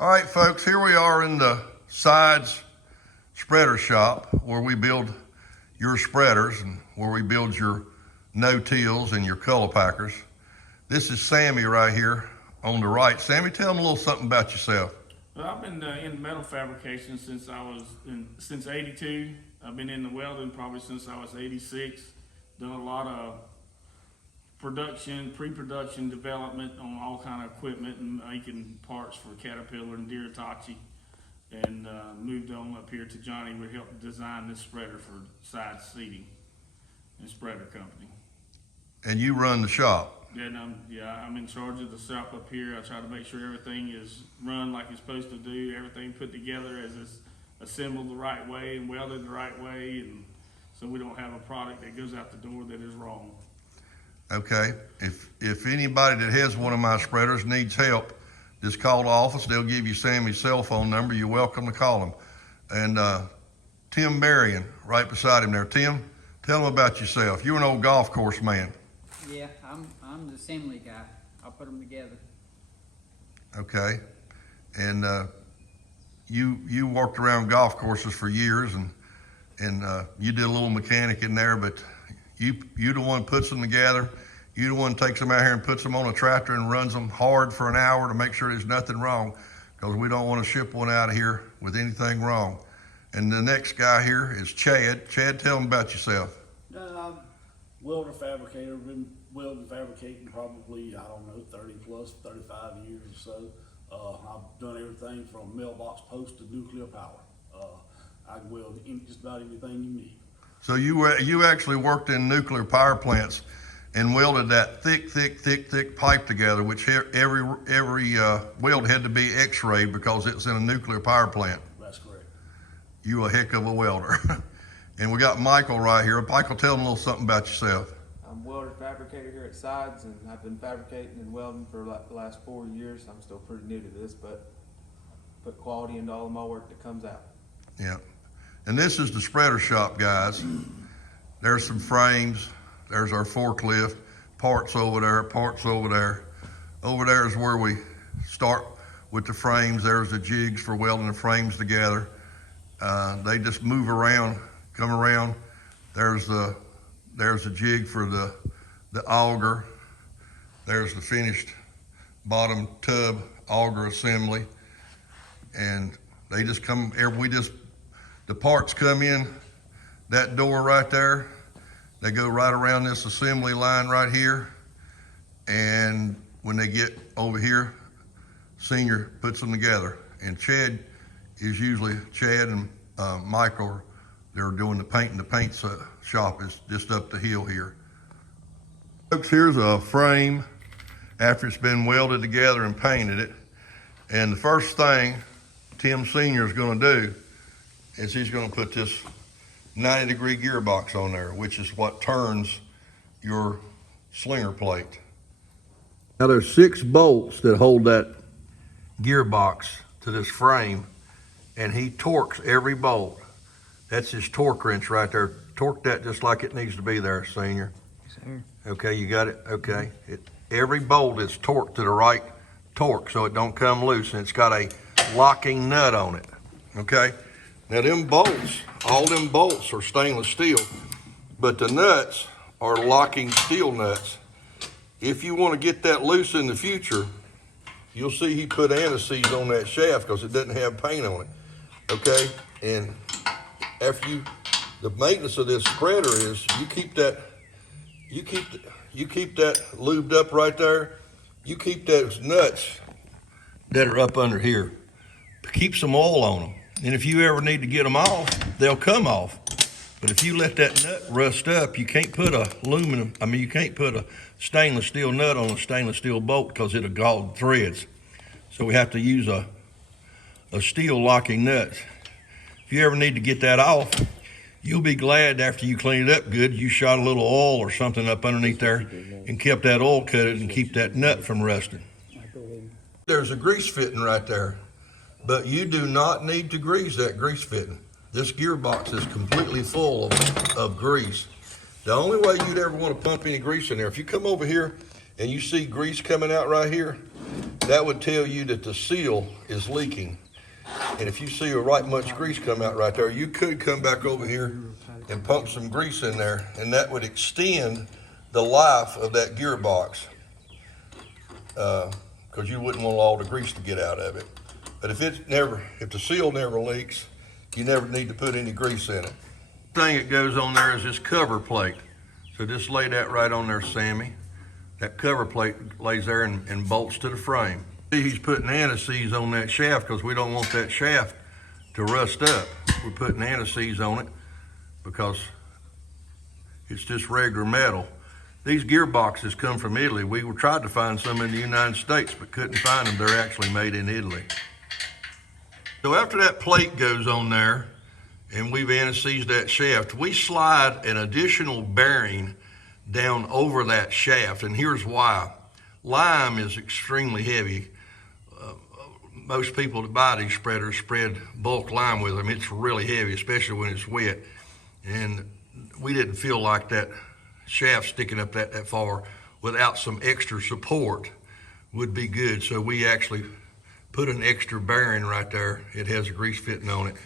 All right, folks, here we are in the sides spreader shop where we build your spreaders and where we build your no-tills and your color packers. This is Sammy right here on the right. Sammy, tell them a little something about yourself. Well, I've been in metal fabrication since '82. I've been in the welding probably since I was '86. Done a lot of production, pre-production development on all kind of equipment and making parts for Caterpillar and Deere Hitachi, and moved on up here to Johnny. We helped design this spreader for side seating and spreader company. And you run the shop. And I'm in charge of the shop up here. I try to make sure everything is run like it's supposed to do, everything put together as it's assembled the right way and welded the right way, and so we don't have a product that goes out the door that is wrong. Okay, if anybody that has one of my spreaders needs help, just call the office. They'll give you Sammy's cell phone number. You're welcome to call him. And Tim Berrien, right beside him there. Tim, tell them about yourself. You're an old golf course man. Yeah, I'm the assembly guy. I'll put them together. Okay, and you worked around golf courses for years, and you did a little mechanic in there, but you the one puts them together. You the one takes them out here and puts them on a tractor and runs them hard for an hour to make sure there's nothing wrong, because we don't want to ship one out of here with anything wrong. And the next guy here is Chad. Chad, tell them about yourself. I'm welder fabricator. Been welding fabricating probably, I don't know, 30 plus, 35 years or so. I've done everything from mailbox post to nuclear power. I can weld just about anything you need. So you actually worked in nuclear power plants and welded that thick pipe together, which every weld had to be X-rayed because it's in a nuclear power plant. That's correct. You a heck of a welder. And we got Michael right here. Michael, tell them a little something about yourself. I'm a welder fabricator here at Sides, and I've been fabricating and welding for like the last 4 years. I'm still pretty new to this, but put quality into all of my work that comes out. Yeah. And this is the spreader shop, guys. There's some frames. There's our forklift. Parts over there, parts over there. Over there is where we start with the frames. There's the jigs for welding the frames together. They just move around, come around. There's the jig for the auger. There's the finished bottom tub auger assembly. And they just come, the parts come in that door right there. They go right around this assembly line right here. And when they get over here, Slinger puts them together. And Chad and Michael, they're doing the paint, and the paint shop is just up the hill here. Folks, here's a frame after it's been welded together and painted it. And the first thing Tim Sr. is gonna do is he's gonna put this 90-degree gearbox on there, which is what turns your Slinger plate. Now there's 6 bolts that hold that gearbox to this frame, and he torques every bolt. That's his torque wrench right there. Torque that just like it needs to be there, Senior. Yes, sir. Okay, you got it? Okay. Every bolt is torqued to the right torque so it don't come loose, and it's got a locking nut on it, okay? Now them bolts, all them bolts are stainless steel, but the nuts are locking steel nuts. If you want to get that loose in the future, you'll see he put anti-seize on that shaft because it doesn't have paint on it, okay? And after the maintenance of this spreader is you keep that lubed up right there. You keep those nuts that are up under here. Keep some oil on them. And if you ever need to get them off, they'll come off. But if you let that nut rust up, you can't put you can't put a stainless steel nut on a stainless steel bolt because it'll gall threads. So we have to use a steel locking nut. If you ever need to get that off, you'll be glad after you clean it up good, you shot a little oil or something up underneath there and kept that oil coated and keep that nut from rusting. There's a grease fitting right there, but you do not need to grease that grease fitting. This gearbox is completely full of grease. The only way you'd ever want to pump any grease in there, if you come over here and you see grease coming out right here, that would tell you that the seal is leaking. And if you see a right much grease come out right there, you could come back over here and pump some grease in there, and that would extend the life of that gearbox, because you wouldn't want all the grease to get out of it. But if the seal never leaks, you never need to put any grease in it. The thing that goes on there is this cover plate. So just lay that right on there, Sammy. That cover plate lays there and bolts to the frame. See, he's putting anti-seize on that shaft because we don't want that shaft to rust up. We're putting anti-seize on it because it's just regular metal. These gearboxes come from Italy. We tried to find some in the United States, but couldn't find them. They're actually made in Italy. So after that plate goes on there and we've anti-seized that shaft, we slide an additional bearing down over that shaft, and here's why. Lime is extremely heavy. Most people that buy these spreaders spread bulk lime with them. It's really heavy, especially when it's wet. And we didn't feel like that shaft sticking up that far without some extra support would be good. So we actually put an extra bearing right there. It has a grease fitting on it.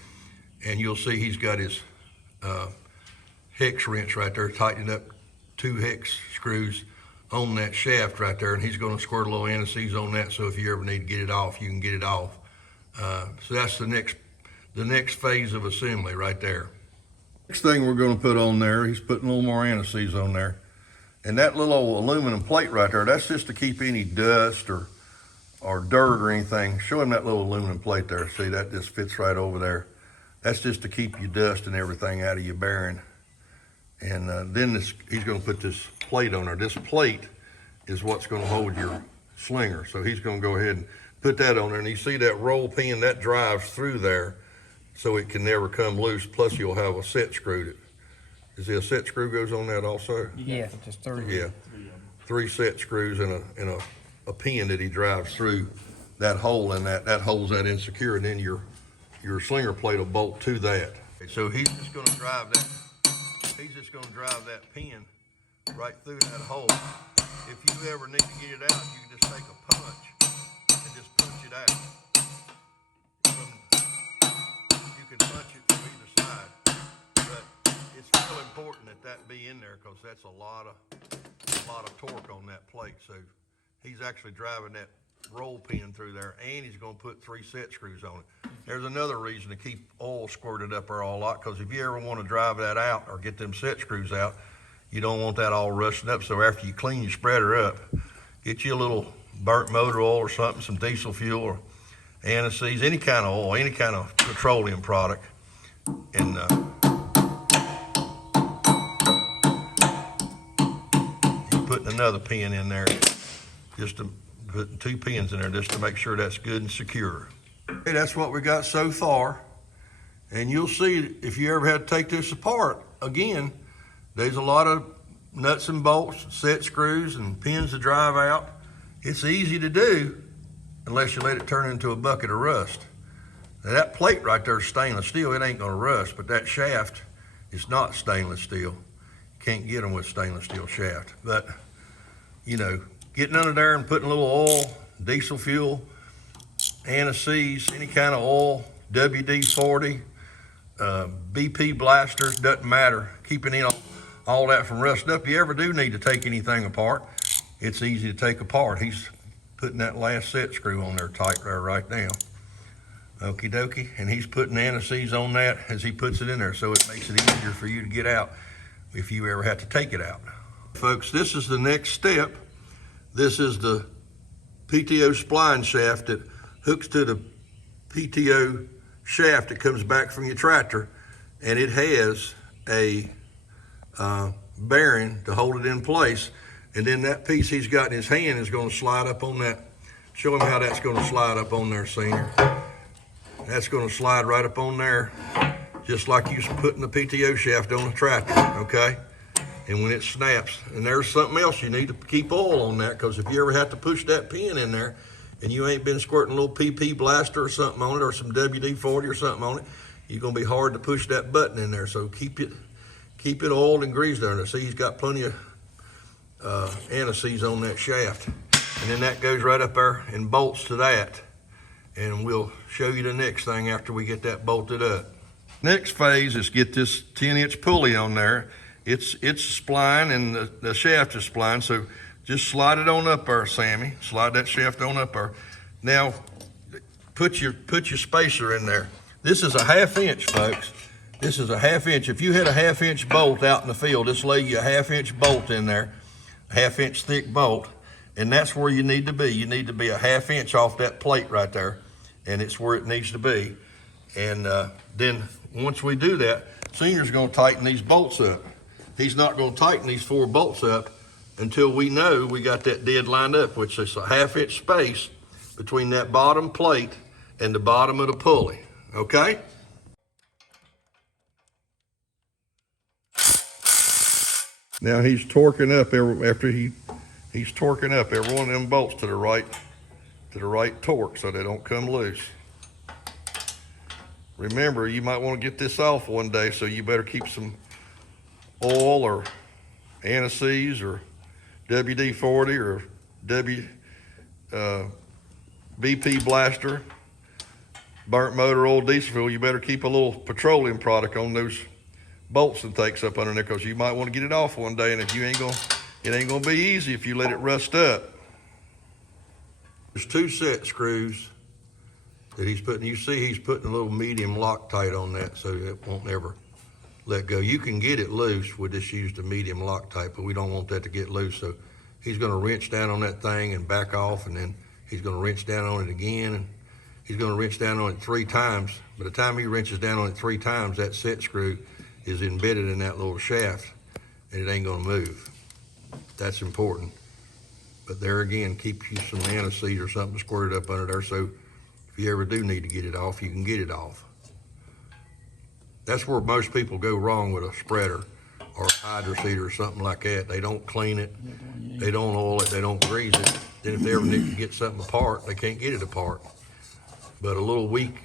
And you'll see he's got his hex wrench right there, tightening up 2 hex screws on that shaft right there, and he's going to squirt a little anti-seize on that, so if you ever need to get it off, you can get it off. So that's the next phase of assembly right there. Next thing we're going to put on there, he's putting a little more anti-seize on there, and that little old aluminum plate right there, that's just to keep any dust or dirt or anything. Show him that little aluminum plate there. See, that just fits right over there. That's just to keep your dust and everything out of your bearing. And then he's going to put this plate on there. This plate is what's going to hold your slinger. So he's going to go ahead and put that on there. And you see that roll pin, that drives through there so it can never come loose. Plus you'll have a set screw. Is there a set screw goes on that also? Yeah, just 3. Yeah, 3 set screws and a pin that he drives through that hole, and that holds that in secure, and then your slinger plate will bolt to that. So he's just going to drive that. He's just going to drive that pin right through that hole. If you ever need to get it out, you can just take a punch and just punch it out. You can punch it from either side, but it's real important that be in there because that's a lot of torque on that plate. So he's actually driving that roll pin through there, and he's going to put 3 set screws on it. There's another reason to keep oil squirted up there a lot, because if you ever want to drive that out or get them set screws out, you don't want that all rusting up. So after you clean your spreader up, get you a little burnt motor oil or something, some diesel fuel or anti-seize, any kind of oil, any kind of petroleum product, and you're putting another pin in there, just to putting 2 pins in there just to make sure that's good and secure. Okay, that's what we got so far. And you'll see if you ever had to take this apart, again, there's a lot of nuts and bolts, set screws, and pins to drive out. It's easy to do unless you let it turn into a bucket of rust. Now that plate right there is stainless steel. It ain't gonna rust, but that shaft is not stainless steel. Can't get them with stainless steel shaft. But, you know, getting under there and putting a little oil, diesel fuel, anti-seize, any kind of oil, WD-40, BP blasters, doesn't matter. Keeping in all that from rusting up. If you ever do need to take anything apart, it's easy to take apart. He's putting that last set screw on there tight there right now. Okie dokie. And he's putting anti-seize on that as he puts it in there, so it makes it easier for you to get out if you ever have to take it out. Folks, this is the next step. This is the PTO spline shaft that hooks to the PTO shaft that comes back from your tractor, and it has a bearing to hold it in place. And then that piece he's got in his hand is going to slide up on that. Show him how that's going to slide up on there, Slinger. That's going to slide right up on there, just like you putting the PTO shaft on a tractor, okay? And when it snaps, and there's something else, you need to keep oil on that, because if you ever have to push that pin in there and you ain't been squirting a little PP blaster or something on it, or some WD-40 or something on it, you're gonna be hard to push that button in there. So keep it oiled and greased there. See, he's got plenty of anti-seize on that shaft. And then that goes right up there and bolts to that. And we'll show you the next thing after we get that bolted up. Next phase is get this 10-inch pulley on there. It's spline and the shaft is spline, so just slide it on up there, Sammy. Slide that shaft on up there. Now, put your spacer in there. This is a 1/2 inch, folks. This is a 1/2 inch. If you had a 1/2 inch bolt out in the field, just lay you a 1/2 inch bolt in there, a 1/2 inch thick bolt, and that's where you need to be. You need to be a 1/2 inch off that plate right there, and it's where it needs to be. And then once we do that, Slinger's gonna tighten these bolts up. He's not gonna tighten these 4 bolts up until we know we got that dead lined up, which is a 1/2 inch space between that bottom plate and the bottom of the pulley, okay? Now he's torquing up he's torquing up every one of them bolts to the right torque so they don't come loose. Remember, you might want to get this off one day, so you better keep some oil or anti-seize or WD-40 or BP blaster, burnt motor oil, diesel fuel. You better keep a little petroleum product on those bolts and takes up under there, because you might want to get it off one day, and if you it ain't gonna be easy if you let it rust up. There's 2 set screws that he's putting. You see he's putting a little medium Loctite on that so it won't ever let go. You can get it loose. We just used a medium Loctite, but we don't want that to get loose. So he's gonna wrench down on that thing and back off, and then he's gonna wrench down on it again, and he's gonna wrench down on it 3 times. By the time he wrenches down on it 3 times, that set screw is embedded in that little shaft, and it ain't gonna move. That's important. But there again, keep you some anti-seize or something squirted up under there, so if you ever do need to get it off, you can get it off. That's where most people go wrong with a spreader or a hydro seeder or something like that. They don't clean it, they don't oil it, they don't grease it. Then if they ever need to get something apart, they can't get it apart. But a little weak,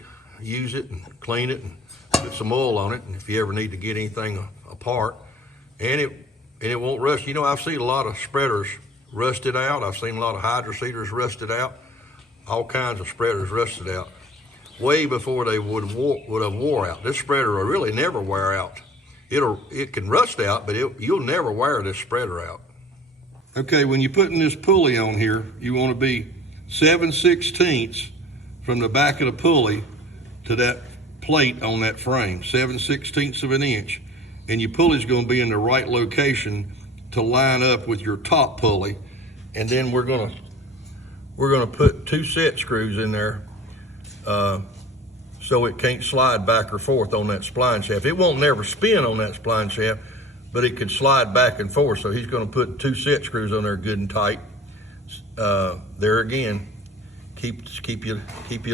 use it and clean it and put some oil on it, and if you ever need to get anything apart, and it won't rust. You know, I've seen a lot of spreaders rusted out. I've seen a lot of hydro seeders rusted out. All kinds of spreaders rusted out way before they would have wore out. This spreader will really never wear out. It can rust out, but you'll never wear this spreader out. Okay, when you're putting this pulley on here, you want to be 7/16 from the back of the pulley to that plate on that frame, 7/16 of an inch. And your pulley's going to be in the right location to line up with your top pulley. And then we're going to put 2 set screws in there so it can't slide back or forth on that spline shaft. It won't never spin on that spline shaft, but it can slide back and forth. So he's going to put 2 set screws on there good and tight. There again, keep your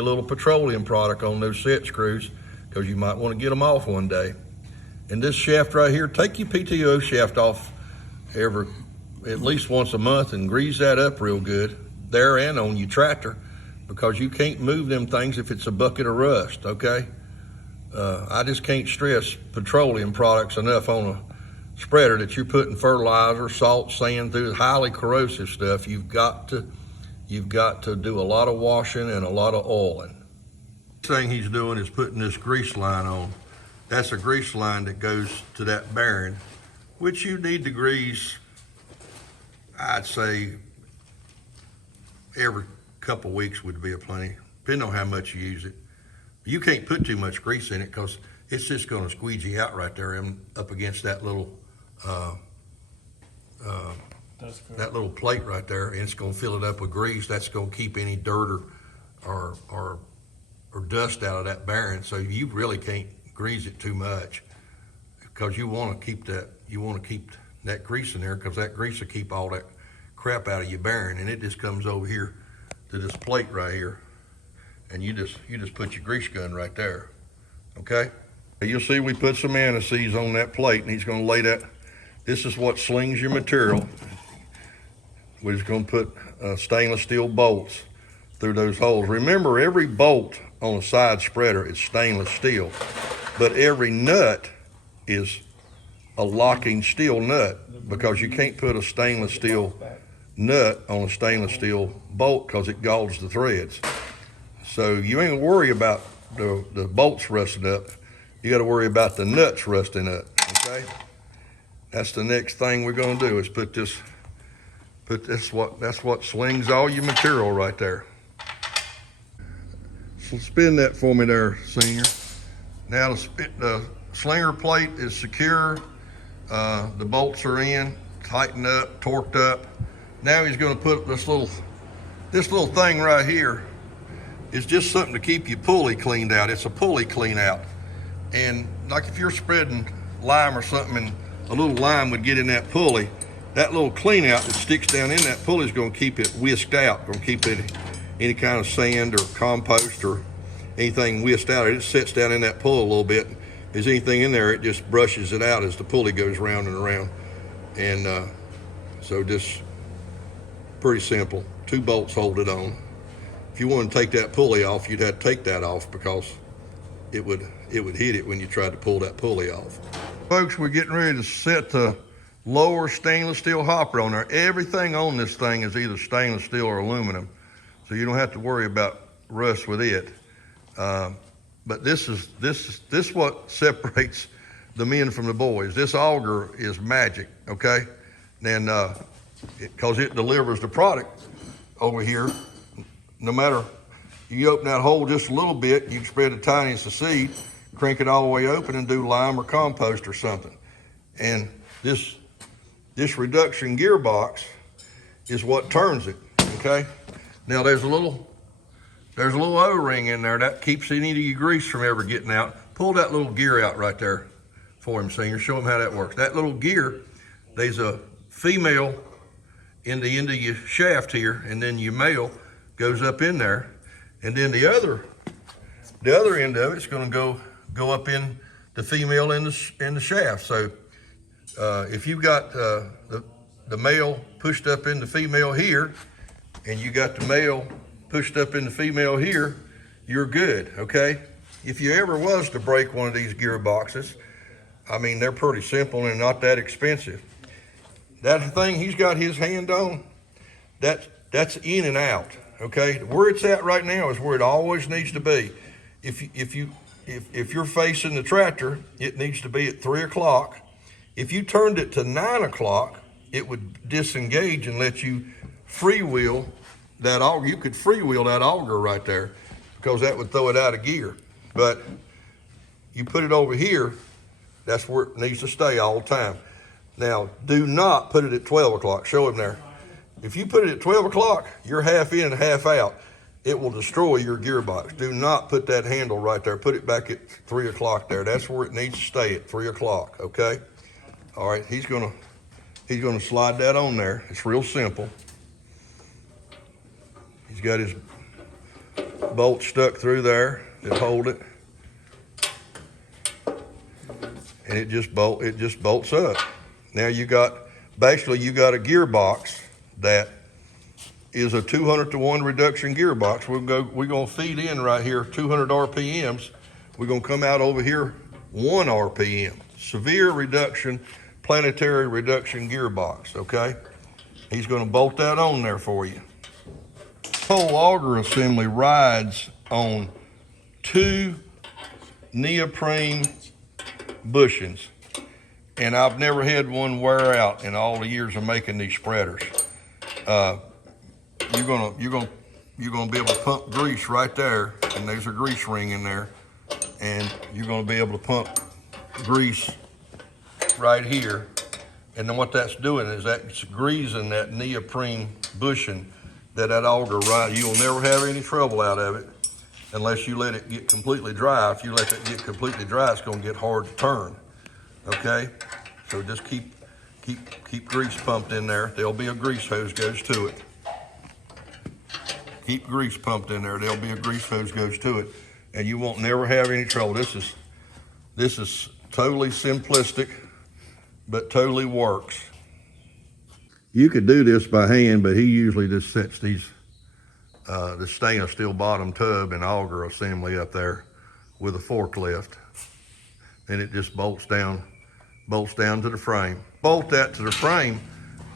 little petroleum product on those set screws, because you might want to get them off one day. And this shaft right here, take your PTO shaft off at least once a month and grease that up real good there and on your tractor, because you can't move them things if it's a bucket of rust, okay? I just can't stress petroleum products enough on a spreader that you're putting fertilizer, salt, sand through, highly corrosive stuff. You've got to do a lot of washing and a lot of oiling. The thing he's doing is putting this grease line on. That's a grease line that goes to that bearing, which you need to grease, I'd say, every couple weeks would be a plenty, depending on how much you use it. You can't put too much grease in it, because it's just going to squeegee out right there and up against that little plate right there, and it's going to fill it up with grease. That's going to keep any dirt or dust out of that bearing. So you really can't grease it too much, because you want to keep that grease in there, because that grease will keep all that crap out of your bearing, and it just comes over here to this plate right here, and you just put your grease gun right there, okay? You'll see we put some anti-seize on that plate, and he's going to lay that. This is what slings your material. We're just going to put stainless steel bolts through those holes. Remember, every bolt on a side spreader is stainless steel, but every nut is a locking steel nut, because you can't put a stainless steel nut on a stainless steel bolt because it galls the threads. So you ain't gonna worry about the bolts rusting up. You got to worry about the nuts rusting up. Okay, that's the next thing we're gonna do is that's what slings all your material right there. So spin that for me there, Slinger. Now the slinger plate is secure. The bolts are in, tightened up, torqued up. Now he's going to put this little thing right here. It's just something to keep your pulley cleaned out. It's a pulley clean out. And like if you're spreading lime or something and a little lime would get in that pulley, that little clean out that sticks down in that pulley is going to keep it whisked out, going to keep any kind of sand or compost or anything whisked out. It sits down in that pulley a little bit. If there's anything in there, it just brushes it out as the pulley goes round and around. And so just pretty simple. 2 bolts hold it on. If you want to take that pulley off, you'd have to take that off because it would hit it when you tried to pull that pulley off. Folks, we're getting ready to set the lower stainless steel hopper on there. Everything on this thing is either stainless steel or aluminum, so you don't have to worry about rust with it. But this is what separates the men from the boys. This auger is magic, okay? And because it delivers the product over here, no matter, you open that hole just a little bit, you can spread the tiniest of seed, crank it all the way open and do lime or compost or something. And this reduction gearbox is what turns it, okay? Now there's a little O-ring in there that keeps any of your grease from ever getting out. Pull that little gear out right there for him, Slinger. Show him how that works. That little gear, there's a female in the end of your shaft here, and then your male goes up in there, and then the other end of it's going to go up in the female in the shaft. So if you've got the male pushed up in the female here, and you got the male pushed up in the female here, you're good, okay? If you ever was to break one of these gearboxes, I mean, they're pretty simple and not that expensive. That thing he's got his hand on, that's in and out, okay? Where it's at right now is where it always needs to be. If you're facing the tractor, it needs to be at 3 o'clock. If you turned it to 9 o'clock, it would disengage and let you freewheel that auger. You could freewheel that auger right there because that would throw it out of gear. But you put it over here, that's where it needs to stay all the time. Now, do not put it at 12 o'clock. Show him there. If you put it at 12 o'clock, you're half in and half out. It will destroy your gearbox. Do not put that handle right there. Put it back at 3 o'clock there. That's where it needs to stay at 3 o'clock, okay? All right, he's gonna slide that on there. It's real simple. He's got his bolt stuck through there that hold it. And it just bolts up. Now you got a gearbox that is a 200-to-1 reduction gearbox. We're gonna feed in right here 200 RPMs. We're gonna come out over here 1 RPM. Severe reduction, planetary reduction gearbox, okay? He's gonna bolt that on there for you. Whole auger assembly rides on 2 neoprene bushings, and I've never had one wear out in all the years of making these spreaders. You're gonna be able to pump grease right there, and there's a grease ring in there, and you're gonna be able to pump grease right here. And then what that's doing is that's greasing that neoprene bushing that auger rides. You'll never have any trouble out of it unless you let it get completely dry. If you let it get completely dry, it's gonna get hard to turn, okay? So just keep grease pumped in there. There'll be a grease hose goes to it. Keep grease pumped in there. There'll be a grease hose goes to it, and you won't never have any trouble. This is totally simplistic, but totally works. You could do this by hand, but he usually just sets the stainless steel bottom tub and auger assembly up there with a forklift, and it just bolts down to the frame. Bolt that to the frame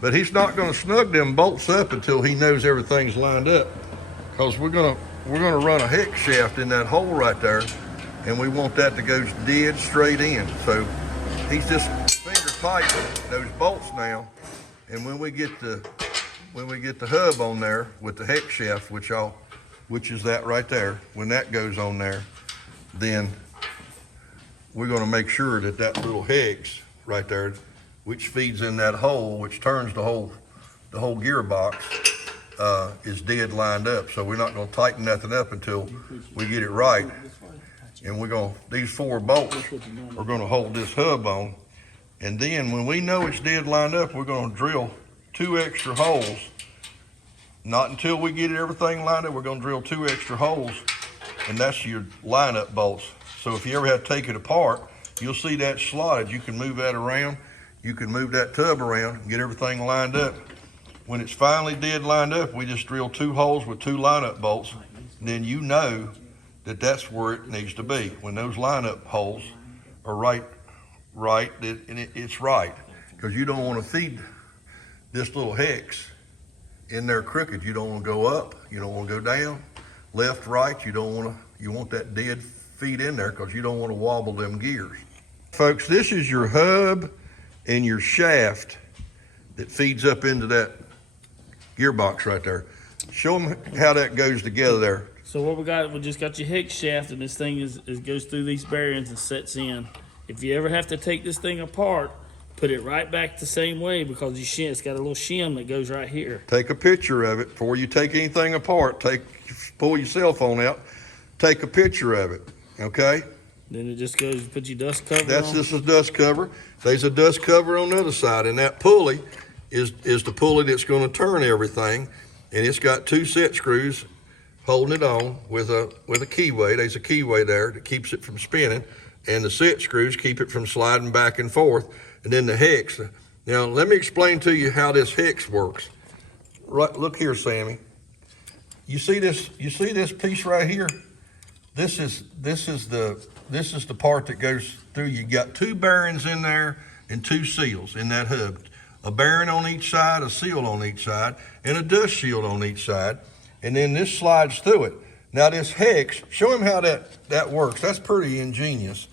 But he's not gonna snug them bolts up until he knows everything's lined up. Cause we're gonna run a hex shaft in that hole right there, and we want that to go dead straight in. So he's just finger tight those bolts now, and when we get the hub on there with the hex shaft, which is that right there, when that goes on there, then we're gonna make sure that that little hex right there, which feeds in that hole, which turns the whole gearbox, is dead lined up. So we're not gonna tighten nothing up until we get it right. And these 4 bolts are gonna hold this hub on. And then when we know it's dead lined up, we're gonna drill 2 extra holes. Not until we get everything lined up, we're gonna drill 2 extra holes, and that's your lineup bolts. So if you ever have to take it apart, you'll see that slotted. You can move that around, you can move that tub around, and get everything lined up. When it's finally dead lined up, we just drill 2 holes with 2 lineup bolts. Then you know that that's where it needs to be. When those lineup holes are right, it's right. Because you don't want to feed this little hex in there crooked. You don't want to go up, you don't want to go down, left, right. You want that dead feed in there because you don't want to wobble them gears. Folks, this is your hub and your shaft that feeds up into that gearbox right there. Show them how that goes together there. So what we just got your hex shaft, and this thing goes through these bearings and sets in. If you ever have to take this thing apart, put it right back the same way, because it's got a little shim that goes right here. Take a picture of it before you take anything apart. Pull your cell phone out, take a picture of it, okay? Then it just goes, put your dust cover on. This is dust cover. There's a dust cover on the other side, and that pulley is the pulley that's gonna turn everything, and it's got 2 set screws holding it on with a keyway. There's a keyway there that keeps it from spinning, and the set screws keep it from sliding back and forth. And then the hex. Now let me explain to you how this hex works. Right, look here, Sammy. You see this piece right here? This is the part that goes through. You got 2 bearings in there and 2 seals in that hub. A bearing on each side, a seal on each side, and a dust shield on each side. And then this slides through it. Now this hex, show him how that works. That's pretty ingenious.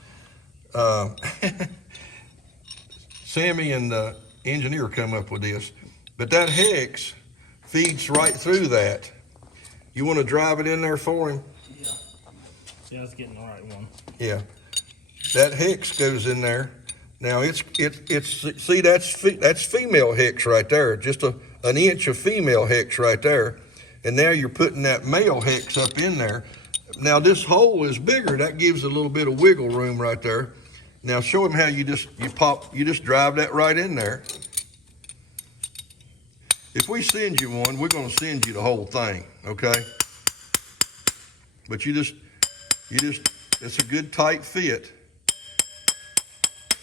Sammy and the engineer come up with this. But that hex feeds right through that. You want to drive it in there for him? Yeah, I was getting the right one. Yeah. That hex goes in there. Now see, that's female hex right there. Just an inch of female hex right there. And now you're putting that male hex up in there. Now this hole is bigger. That gives a little bit of wiggle room right there. Now show him how you just drive that right in there. If we send you one, we're gonna send you the whole thing, okay? But it's a good tight fit.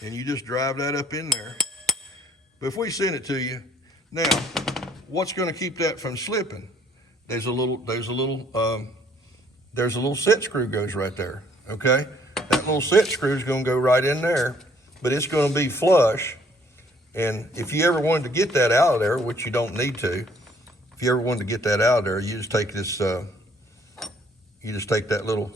And you just drive that up in there. But if we send it to you, now, what's gonna keep that from slipping? There's a little set screw goes right there, okay? That little set screw is gonna go right in there, but it's gonna be flush. And if you ever wanted to get that out of there, which you don't need to, if you ever wanted to get that out of there, you just take this, you just take that little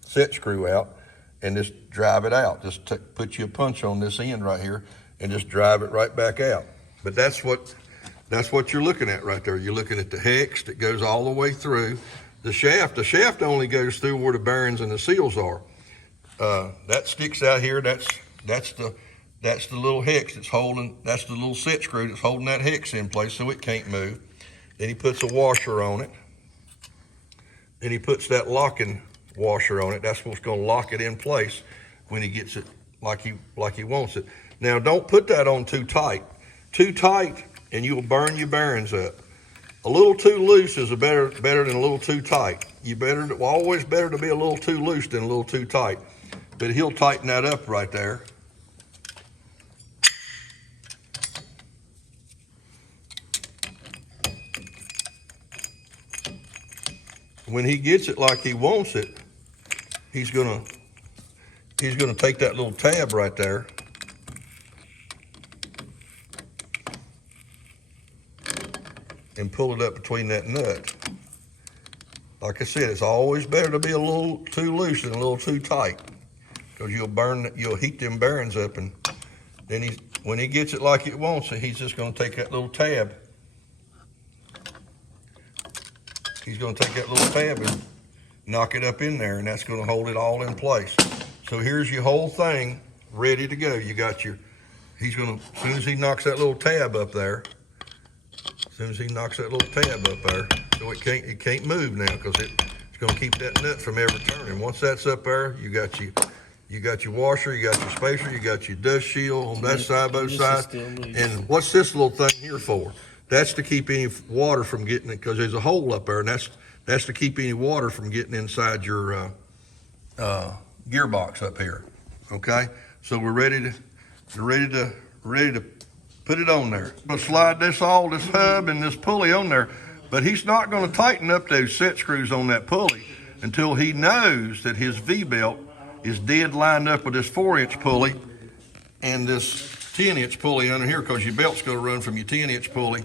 set screw out and just drive it out. Just put you a punch on this end right here and just drive it right back out. But that's what you're looking at right there. You're looking at the hex that goes all the way through. The shaft only goes through where the bearings and the seals are. That sticks out here. That's the little hex that's that's the little set screw that's holding that hex in place so it can't move. Then he puts a washer on it. Then he puts that locking washer on it. That's what's gonna lock it in place when he gets it like he wants it. Now don't put that on too tight. Too tight and you'll burn your bearings up. A little too loose is better than a little too tight. Always better to be a little too loose than a little too tight. But he'll tighten that up right there. When he gets it like he wants it, he's gonna take that little tab right there and pull it up between that nut. Like I said, it's always better to be a little too loose than a little too tight, because you'll heat them bearings up, and then when he gets it like it wants it, he's just gonna take that little tab. He's gonna take that little tab and knock it up in there, and that's gonna hold it all in place. So here's your whole thing ready to go. You got your, as soon as he knocks that little tab up there, so it can't move now, because it's gonna keep that nut from ever turning. Once that's up there, you got your washer, you got your spacer, you got your dust shield on that side, both sides. And what's this little thing here for? That's to keep any water from getting it, because there's a hole up there, and that's to keep any water from getting inside your gearbox up here. Okay, so we're ready to put it on there. I'm gonna slide this hub and this pulley on there, but he's not gonna tighten up those set screws on that pulley until he knows that his V-belt is dead lined up with this 4-inch pulley and this 10-inch pulley under here, because your belt's gonna run from your 10-inch pulley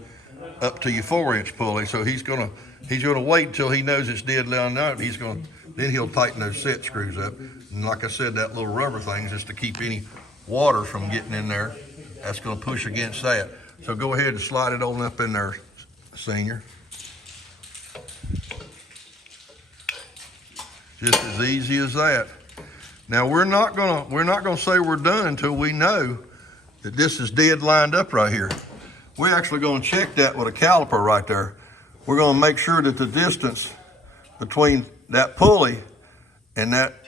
up to your 4-inch pulley. So he's gonna wait until he knows it's dead lined up. Then he'll tighten those set screws up. And like I said, that little rubber thing is just to keep any water from getting in there. That's gonna push against that. So go ahead and slide it on up in there, Senior. Just as easy as that. Now we're not gonna say we're done until we know that this is dead lined up right here. We're actually gonna check that with a caliper right there. We're gonna make sure that the distance between that pulley and that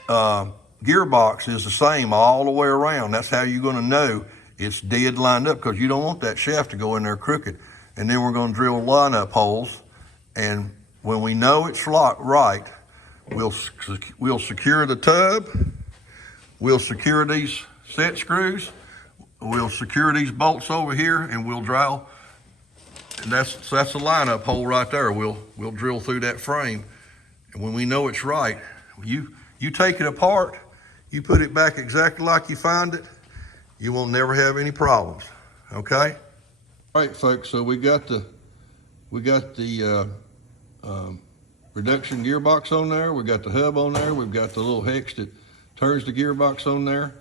gearbox is the same all the way around. That's how you're gonna know it's dead lined up, because you don't want that shaft to go in there crooked. And then we're gonna drill line-up holes, and when we know it's right, we'll secure the tub, we'll secure these set screws, we'll secure these bolts over here, and we'll drill. And that's the line-up hole right there. We'll drill through that frame, and when we know it's right, you take it apart, you put it back exactly like you find it, you won't never have any problems. Okay? All right, folks. So we got the reduction gearbox on there. We got the hub on there. We've got the little hex that turns the gearbox on there.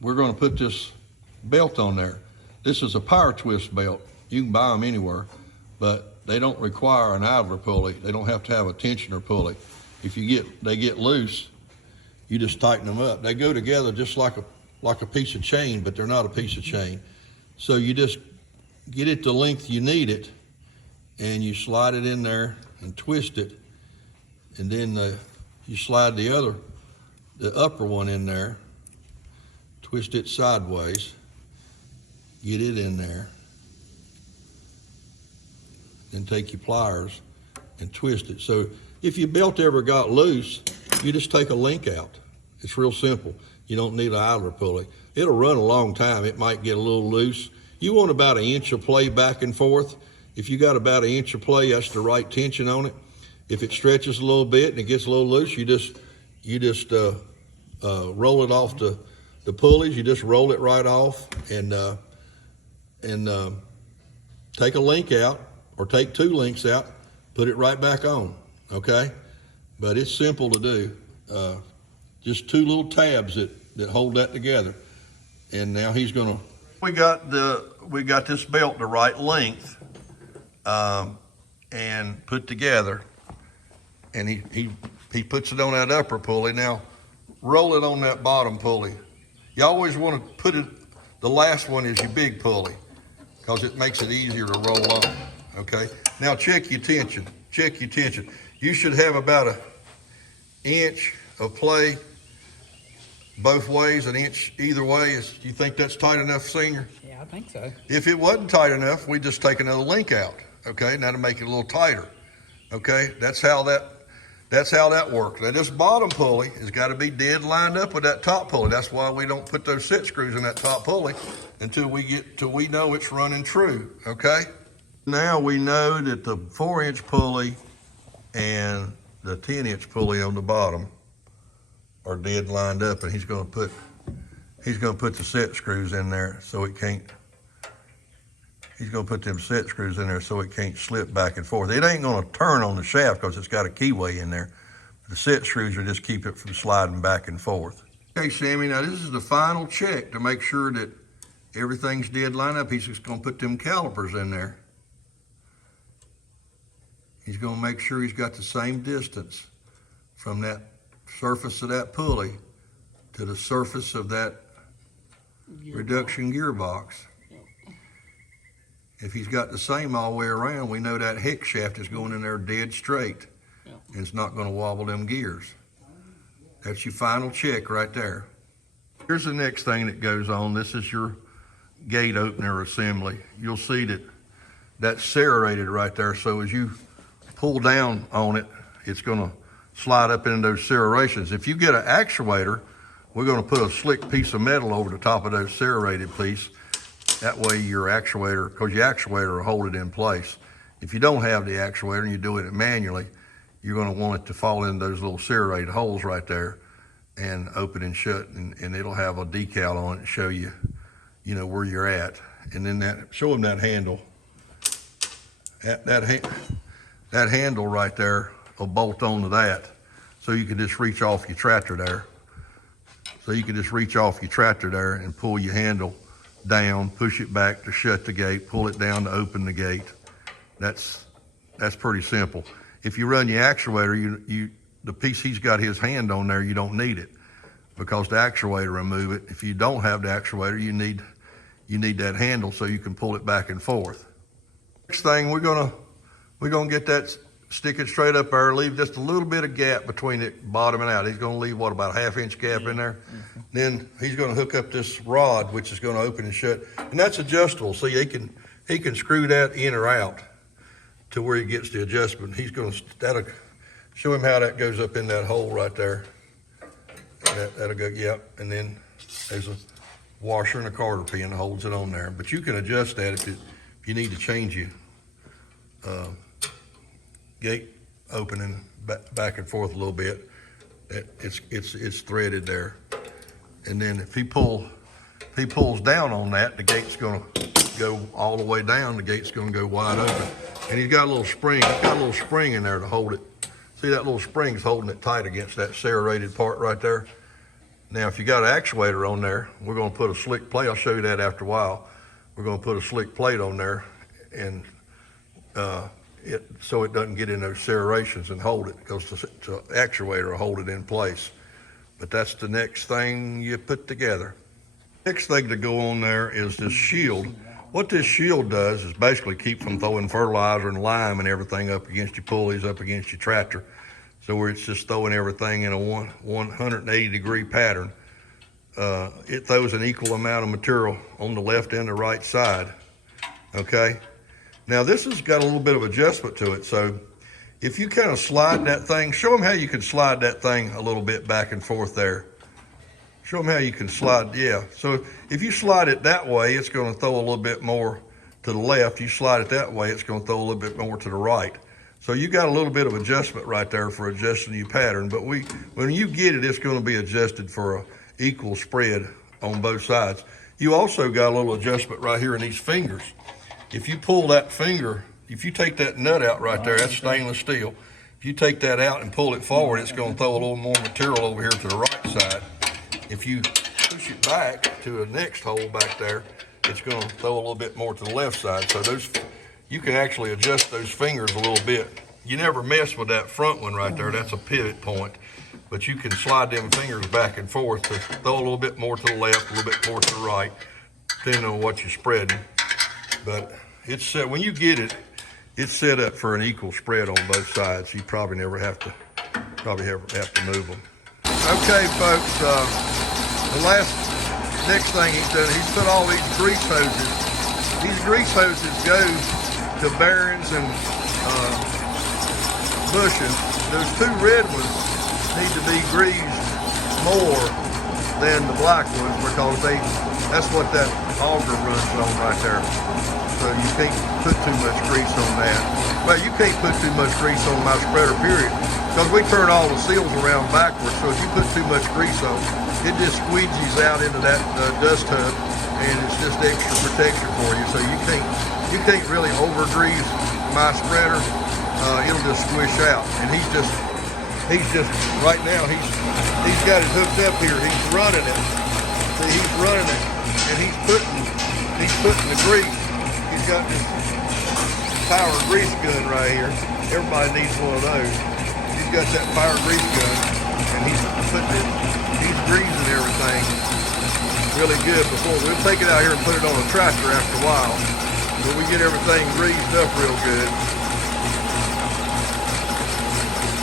We're going to put this belt on there. This is a power twist belt. You can buy them anywhere, but they don't require an idler pulley. They don't have to have a tensioner pulley. If they get loose, you just tighten them up. They go together just like a piece of chain, but they're not a piece of chain. So you just get it the length you need it, and you slide it in there and twist it, and then you slide the upper one in there, twist it sideways, get it in there, then take your pliers and twist it. So if your belt ever got loose, you just take a link out. It's real simple. You don't need an idler pulley. It'll run a long time. It might get a little loose. You want about 1 inch of play back and forth. If you got about 1 inch of play, that's the right tension on it. If it stretches a little bit and it gets a little loose, you just roll it off the pulleys. You just roll it right off and take a link out, or take 2 links out, put it right back on. Okay, but it's simple to do. Just 2 little tabs that hold that together. And now he's gonna. We got this belt the right length and put together, and he puts it on that upper pulley. Now roll it on that bottom pulley. You always want to put it. The last one is your big pulley, because it makes it easier to roll on. Okay. Now check your tension. Check your tension. You should have about 1 inch of play both ways, 1 inch either way. Do you think that's tight enough, Senior? Yeah, I think so. If it wasn't tight enough, we just take another link out. Okay, now to make it a little tighter. Okay, that's how that works. Now this bottom pulley has got to be dead lined up with that top pulley. That's why we don't put those set screws in that top pulley until we know it's running true. Okay. Now we know that the 4-inch pulley and the 10-inch pulley on the bottom are dead lined up, and he's going to put the set screws in there so it can't he's gonna put them set screws in there so it can't slip back and forth. It ain't gonna turn on the shaft because it's got a keyway in there. The set screws will just keep it from sliding back and forth. Okay, Sammy, now this is the final check to make sure that everything's dead line up. He's just gonna put them calipers in there. He's gonna make sure he's got the same distance from that surface of that pulley to the surface of that reduction gearbox. If he's got the same all the way around, we know that hex shaft is going in there dead straight. And it's not gonna wobble them gears. That's your final check right there. Here's the next thing that goes on. This is your gate opener assembly. You'll see that that's serrated right there. So as you pull down on it, it's gonna slide up into those serrations. If you get an actuator, we're gonna put a slick piece of metal over the top of those serrated piece. That way your actuator, because your actuator will hold it in place. If you don't have the actuator and you're doing it manually, you're gonna want it to fall in those little serrated holes right there and open and shut, and it'll have a decal on it to show you, you know, where you're at. And then show them that handle. That handle right there will bolt onto that. So you can just reach off your tractor there. So you can just reach off your tractor there and pull your handle down, push it back to shut the gate, pull it down to open the gate. That's pretty simple. If you run your actuator, the piece he's got his hand on there, you don't need it because the actuator will move it. If you don't have the actuator, you need that handle so you can pull it back and forth. Next thing, we're gonna get that, stick it straight up there, leave just a little bit of gap between it bottom and out. He's gonna leave, what, about a 1/2 inch gap in there? Mm-hmm. Then he's gonna hook up this rod, which is gonna open and shut. And that's adjustable. See, he can screw that in or out to where he gets the adjustment. That'll show him how that goes up in that hole right there. That'll go, yep. And then there's a washer and a carter pin that holds it on there. But you can adjust that if you need to change your gate opening back and forth a little bit. It's threaded there. And then if he pulls down on that, the gate's gonna go all the way down. The gate's gonna go wide open. And he's got a little spring in there to hold it. See, that little spring's holding it tight against that serrated part right there. Now, if you got an actuator on there, we're gonna put a slick plate. I'll show you that after a while. We're gonna put a slick plate on there and so it doesn't get in those serrations and hold it, because the actuator will hold it in place. But that's the next thing you put together. Next thing to go on there is this shield. What this shield does is basically keep from throwing fertilizer and lime and everything up against your pulleys, up against your tractor. So where it's just throwing everything in a 180-degree pattern. It throws an equal amount of material on the left and the right side, okay? Now this has got a little bit of adjustment to it. So if you kind of slide that thing, show them how you can slide that thing a little bit back and forth there. Show them how you can slide, yeah. So if you slide it that way, it's gonna throw a little bit more to the left. You slide it that way, it's gonna throw a little bit more to the right. So you got a little bit of adjustment right there for adjusting your pattern, but when you get it, it's gonna be adjusted for an equal spread on both sides. You also got a little adjustment right here in these fingers. If you pull that finger, if you take that nut out right there, that's stainless steel. If you take that out and pull it forward, it's gonna throw a little more material over here to the right side. If you push it back to the next hole back there, it's gonna throw a little bit more to the left side. So you can actually adjust those fingers a little bit. You never mess with that front one right there, that's a pivot point. But you can slide them fingers back and forth to throw a little bit more to the left, a little bit more to the right, depending on what you're spreading. But it's set, when you get it, it's set up for an equal spread on both sides. You probably never have to move them. Okay, folks, the next thing he's done, he's put all these grease hoses. These grease hoses go to bearings and bushings. Those two red ones need to be greased more than the black ones, because that's what that auger runs on right there. So you can't put too much grease on that. Well, you can't put too much grease on my spreader, period, because we turn all the seals around backwards, so if you put too much grease on, it just squeegees out into that dust hub, and it's just extra protection for you. So you can't really over grease my spreader. It'll just squish out. And he's just right now he's got it hooked up here. He's running it. See, he's running it, and he's putting the grease. He's got this power grease gun right here. Everybody needs one of those. He's got that power grease gun, and he's greasing everything really good before we'll take it out here and put it on a tractor after a while. But we get everything greased up real good.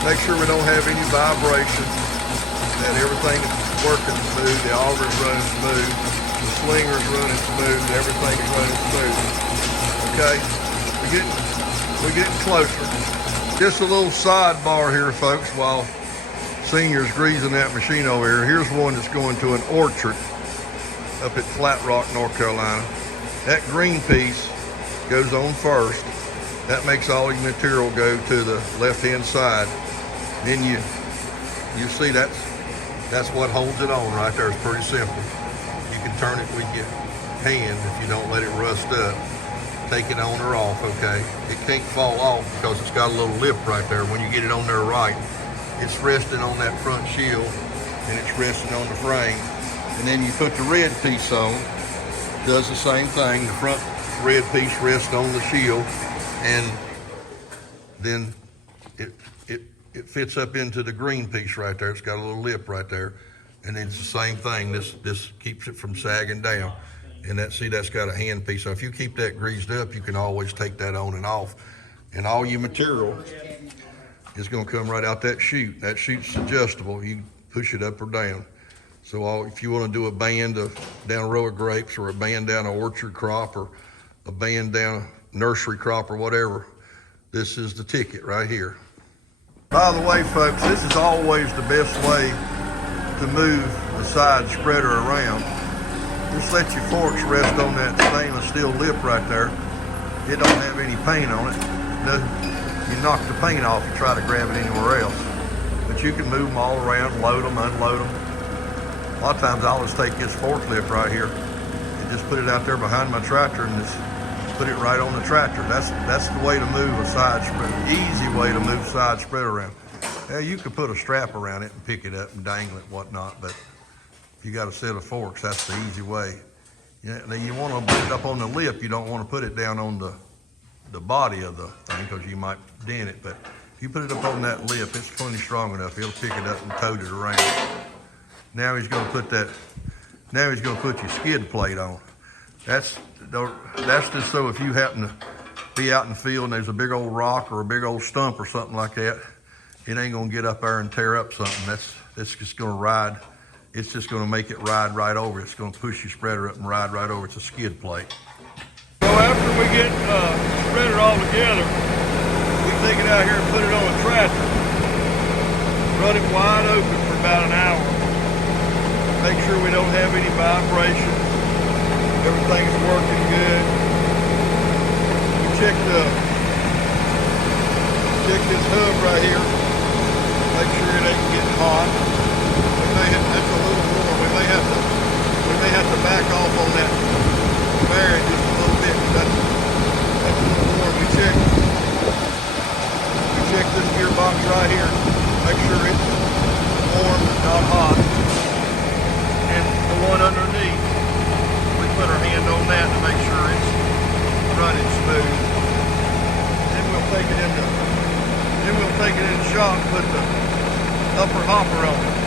Make sure we don't have any vibration, that everything is working smooth, the auger's running smooth, the slinger's running smooth, everything is running smooth. Okay, we're getting closer. Just a little sidebar here, folks, while Senior's greasing that machine over here. Here's one that's going to an orchard up at Flat Rock, North Carolina. That green piece goes on first. That makes all your material go to the left-hand side. Then you see that's what holds it on right there. It's pretty simple. You can turn it with your hand if you don't let it rust up. Take it on or off, okay? It can't fall off because it's got a little lip right there. When you get it on there right, it's resting on that front shield and it's resting on the frame. And then you put the red piece on, does the same thing. The front red piece rests on the shield, and then it fits up into the green piece right there. It's got a little lip right there, and it's the same thing. This keeps it from sagging down. And that's got a hand piece. So if you keep that greased up, you can always take that on and off, and all your material is going to come right out that chute. That chute's adjustable. You can push it up or down. So if you want to do a band down a row of grapes, or a band down an orchard crop, or a band down a nursery crop, or whatever, this is the ticket right here. By the way, folks, this is always the best way to move the side spreader around. Just let your forks rest on that stainless steel lip right there. It don't have any paint on it. You knock the paint off and try to grab it anywhere else. But you can move them all around, load them, unload them. A lot of times I'll just take this forklift right here and just put it out there behind my tractor and just put it right on the tractor. That's the way to move a side spreader. Easy way to move side spreader around. Yeah, you could put a strap around it and pick it up and dangle it and whatnot, but if you got a set of forks, that's the easy way. You want to put it up on the lip. You don't want to put it down on the body of the thing because you might dent it. But if you put it up on that lip, it's plenty strong enough. It'll pick it up and tote it around. Now he's going to put your skid plate on. That's just so if you happen to be out in the field and there's a big old rock or a big old stump or something like that, it ain't going to get up there and tear up something. That's just going to ride. It's just going to make it ride right over. It's going to push your spreader up and ride right over. It's a skid plate. So after we get the spreader all together, we take it out here and put it on a tractor. Run it wide open for about an hour. Make sure we don't have any vibration. Everything's working good. We check this hub right here. Make sure it ain't getting hot. That's a little warm. We may have to back off on that bearing just a little bit. That's a little warm. We check this gearbox right here. Make sure it's warm, not hot. And the one underneath, we put our hand on that to make sure it's running smooth. Then we'll take it in the shop and put the upper hopper on it.